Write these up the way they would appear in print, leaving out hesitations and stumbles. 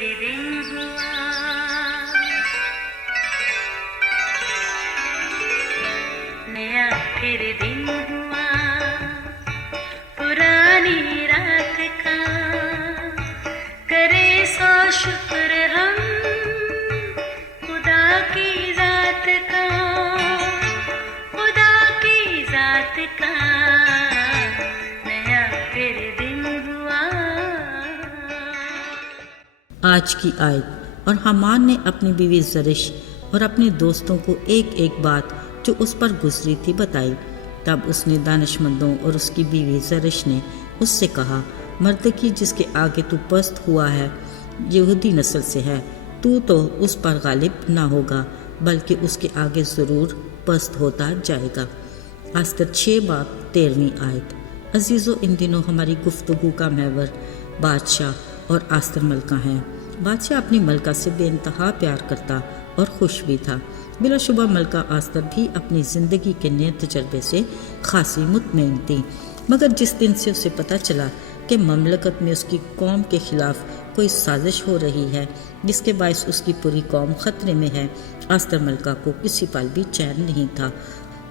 फिर दिन हुआ, नया फिर दिन हुआ, पुरानी रात का करे सो शुक्र हम खुदा की जात का, खुदा की जात का, नया फिर दिन हुआ। आज की आयत। और हामान ने अपनी बीवी जरिश और अपने दोस्तों को एक एक बात जो उस पर गुजरी थी बताई। तब उसने दानिशमंदों और उसकी बीवी जरिश ने उससे कहा, मर्दकी जिसके आगे तू पस्त हुआ है यहूदी नस्ल से है, तू तो उस पर गालिब ना होगा बल्कि उसके आगे ज़रूर पस्त होता जाएगा। आस्तर 6 बाब 13वीं आयत। अजीज़ों, इन दिनों हमारी गुफ्तगू का महवर बादशाह और आस्तर मलका है। बादशाह अपनी मलका से बेइंतहा प्यार करता और खुश भी था। बिलाशुबा मलका आस्तर भी अपनी ज़िंदगी के नए तजर्बे से खासी मुतमईन थी, मगर जिस दिन से उसे पता चला कि ममलकत में उसकी कौम के ख़िलाफ़ कोई साजिश हो रही है जिसके बायस उसकी पूरी कौम ख़तरे में है, आस्तर मलका को किसी पल भी चैन नहीं था।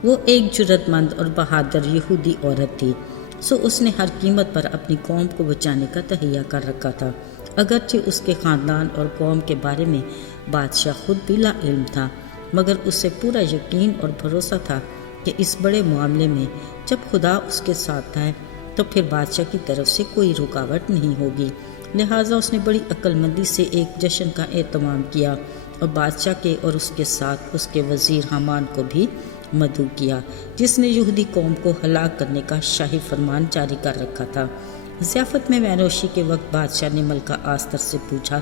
वो एक जुर्रतमंद और बहादुर यहूदी औरत थी, सो उसने हर कीमत पर अपनी कौम को बचाने का तहैया कर रखा था। अगरचे उसके ख़ानदान और कौम के बारे में बादशाह खुद भी ला इल्म था, मगर उसे पूरा यकीन और भरोसा था कि इस बड़े मामले में जब खुदा उसके साथ है तो फिर बादशाह की तरफ से कोई रुकावट नहीं होगी। लिहाजा उसने बड़ी अक्लमंदी से एक जश्न का एहतमाम किया और बादशाह के और उसके साथ उसके वज़ीर हामान को भी मदऊ किया, जिसने यहूदी कौम को हलाक करने का शाही फरमान जारी कर रखा था। ज़ियाफ़त में वैनोशी के वक्त बादशाह ने मलका आस्तर से पूछा,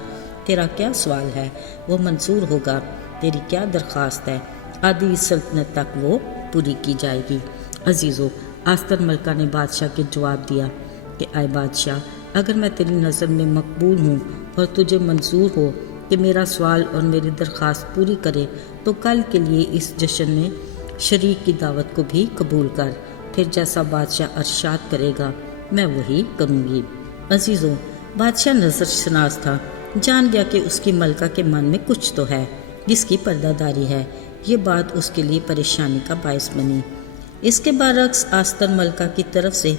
तेरा क्या सवाल है, वो मंजूर होगा। तेरी क्या दरख्वास्त है, आधी सल्तनत तक वो पूरी की जाएगी। अजीज़ों, आस्तर मलका ने बादशाह के जवाब दिया कि आए बादशाह, अगर मैं तेरी नज़र में मकबूल हूँ और तुझे मंजूर हो कि मेरा सवाल और मेरी दरख्वास्त पूरी करे तो कल के लिए इस जश्न में शरीक की दावत को भी कबूल कर। फिर जैसा बादशाह अरशाद करेगा मैं वही करूँगी। अजीज़ों, बादशाह नज़र शनास था, जान गया कि उसकी मलका के मन में कुछ तो है जिसकी पर्दादारी है। ये बात उसके लिए परेशानी का बायस बनी। इसके बरअक्स आस्तर मलका की तरफ से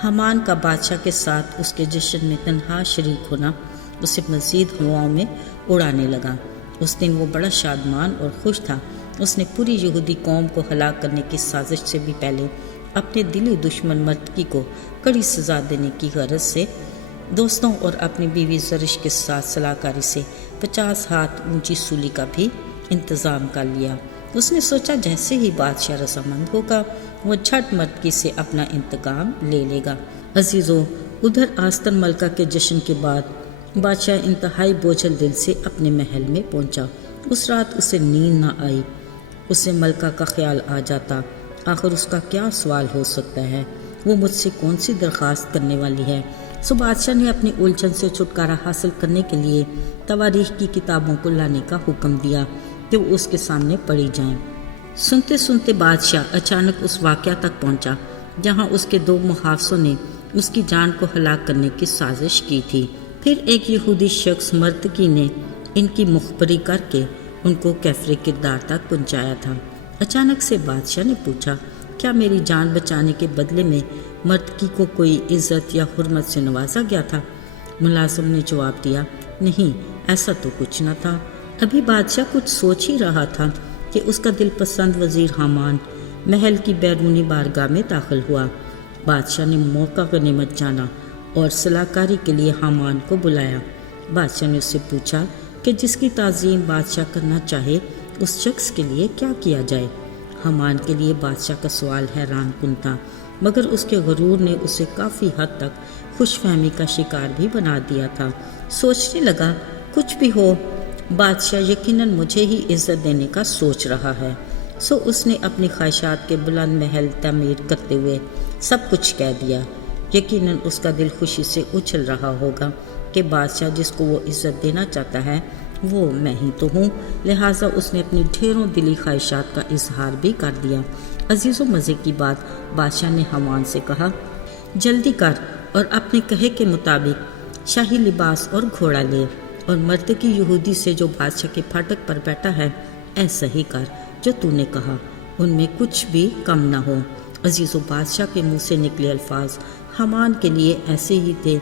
हामान का बादशाह के साथ उसके जश्न में तन्हा शरीक होना उसे मज़ीद हवाओं में उड़ाने लगा। उस दिन वो बड़ा शादमान और खुश था। उसने पूरी यहूदी कौम को हलाक करने की साजिश से भी पहले अपने दिली दुश्मन मर्दकी को कड़ी सज़ा देने की गरज से दोस्तों और अपनी बीवी जरिश के साथ सलाहकारी से 50 हाथ ऊंची सूली का भी इंतज़ाम कर लिया। उसने सोचा जैसे ही बादशाह रजामंद होगा वो झट मर्दकी से अपना इंतकाम ले लेगा। अजीज़ों, उधर आस्तर मलका के जश्न के बाद बादशाह इंतहाई बोझल दिल से अपने महल में पहुंचा। उस रात उसे नींद न आई। उसे मलका का ख्याल आ जाता, आखिर उसका क्या सवाल हो सकता है, वो मुझसे कौन सी दरख्वास्त करने वाली है। सो बादशाह ने अपनी उलझन से छुटकारा हासिल करने के लिए तवारीख की किताबों को लाने का हुक्म दिया कि वो उसके सामने पढ़ी जाएं। सुनते सुनते बादशाह अचानक उस वाक़या तक पहुंचा जहां उसके 2 मुहाफिजों ने उसकी जान को हलाक करने की साजिश की थी। फिर एक यहूदी शख्स मर्दकी ने इनकी मुखबरी करके उनको कैफरे किरदार तक पहुंचाया था। अचानक से बादशाह ने पूछा, क्या मेरी जान बचाने के बदले में मर्दकी को कोई इज़्ज़त या हुर्मत से नवाजा गया था? मुलाजिम ने जवाब दिया, नहीं, ऐसा तो कुछ न था। अभी बादशाह कुछ सोच ही रहा था कि उसका दिलपसंद वज़ीर हामान महल की बैरूनी बारगाह में दाखिल हुआ। बादशाह ने मौका गनीमत जाना और सलाहकारी के लिए हामान को बुलाया। बादशाह ने उससे पूछा कि जिसकी ताज़ीम बादशाह करना चाहे उस शख्स के लिए क्या किया जाए। हामान के लिए बादशाह का सवाल हैरान कुन था, मगर उसके गरूर ने उसे काफ़ी हद तक खुशफहमी का शिकार भी बना दिया था। सोचने लगा, कुछ भी हो, बादशाह यकीनन मुझे ही इज़्ज़त देने का सोच रहा है। सो उसने अपनी ख्वाहिशात के बुलंद महल तमीर करते हुए सब कुछ कह दिया। यकीनन उसका दिल खुशी से उछल रहा होगा कि बादशाह जिसको वो इज़्ज़त देना चाहता है वो मैं ही तो हूँ। लिहाजा उसने अपनी ढेरों दिली ख्वाहिशात का इजहार भी कर दिया। अजीज़ों, मज़े की बात, बादशाह ने हामान से कहा, जल्दी कर और अपने कहे के मुताबिक शाही लिबास और घोड़ा ले। اور مرد کی یہودی سے جو بادشاہ کے پھاٹک پر بیٹھا ہے، ایسا ہی کر جو تو نے کہا، ان میں کچھ بھی کم نہ ہو۔ عزیز و بادشاہ کے منہ سے نکلے الفاظ حامان کے لیے ایسے ہی تھے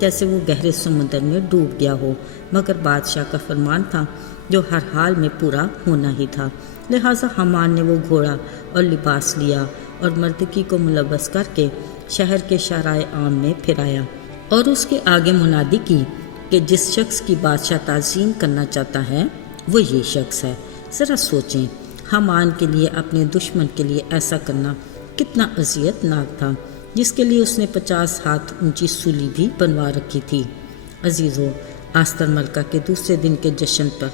جیسے وہ گہرے سمندر میں ڈوب گیا ہو، مگر بادشاہ کا فرمان تھا جو ہر حال میں پورا ہونا ہی تھا۔ لہٰذا حامان نے وہ گھوڑا اور لباس لیا اور مردکی کو ملبس کر کے شہر کے شارع عام میں پھرایا اور اس کے آگے منادی کی کہ جس شخص کی بادشاہ تعظیم کرنا چاہتا ہے وہ یہ شخص ہے۔ ذرا سوچیں، حامان کے لیے اپنے دشمن کے لیے ایسا کرنا کتنا اذیت ناک تھا، جس کے لیے اس نے 50 ہاتھ اونچی سولی بھی بنوا رکھی تھی۔ عزیزو، آستر ملکہ کے دوسرے دن کے جشن پر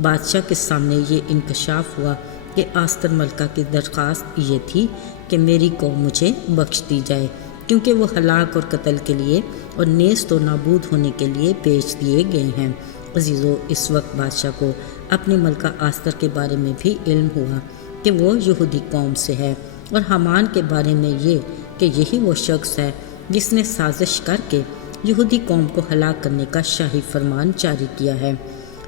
بادشاہ کے سامنے یہ انکشاف ہوا کہ آستر ملکہ کی درخواست یہ تھی کہ میری قوم مجھے بخش دی جائے، کیونکہ وہ ہلاک اور قتل کے لیے اور نیست و نابود ہونے کے لیے بیچ دیے گئے ہیں۔ عزیزو، اس وقت بادشاہ کو اپنی ملکہ آستر کے بارے میں بھی علم ہوا کہ وہ یہودی قوم سے ہے، اور حامان کے بارے میں یہ کہ یہی وہ شخص ہے جس نے سازش کر کے یہودی قوم کو ہلاک کرنے کا شاہی فرمان جاری کیا ہے۔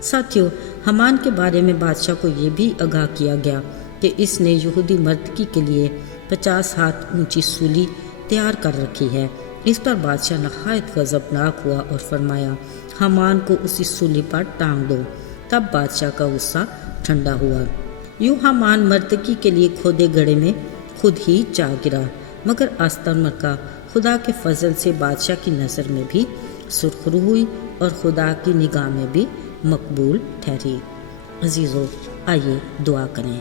ساتھیو، حامان کے بارے میں بادشاہ کو یہ بھی آگاہ کیا گیا کہ اس نے یہودی مردکی کے لیے 50 ہاتھ اونچی سولی تیار کر رکھی ہے۔ اس پر بادشاہ نہایت غضبناک ہوا اور فرمایا، حامان کو اسی سولی پر ٹانگ دو۔ تب بادشاہ کا غصہ ٹھنڈا ہوا۔ یوں حامان مردکی کے لیے کھودے گڑھے میں خود ہی جا گرا، مگر آستر ملکہ خدا کے فضل سے بادشاہ کی نظر میں بھی سرخرو ہوئی اور خدا کی نگاہ میں بھی مقبول ٹھہری۔ عزیزو، آئیے دعا کریں۔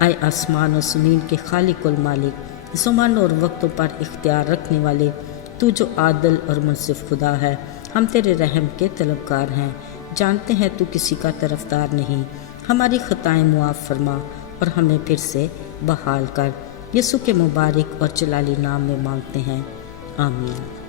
اے آسمان و زمین کے خالق المالک، زمان اور وقتوں پر اختیار رکھنے والے، تو جو عادل اور منصف خدا ہے، ہم تیرے رحم کے طلبگار ہیں۔ جانتے ہیں تو کسی کا طرفدار نہیں۔ ہماری خطائیں معاف فرما اور ہمیں پھر سے بحال کر۔ یسوع کے مبارک اور جلالی نام میں مانگتے ہیں، آمین۔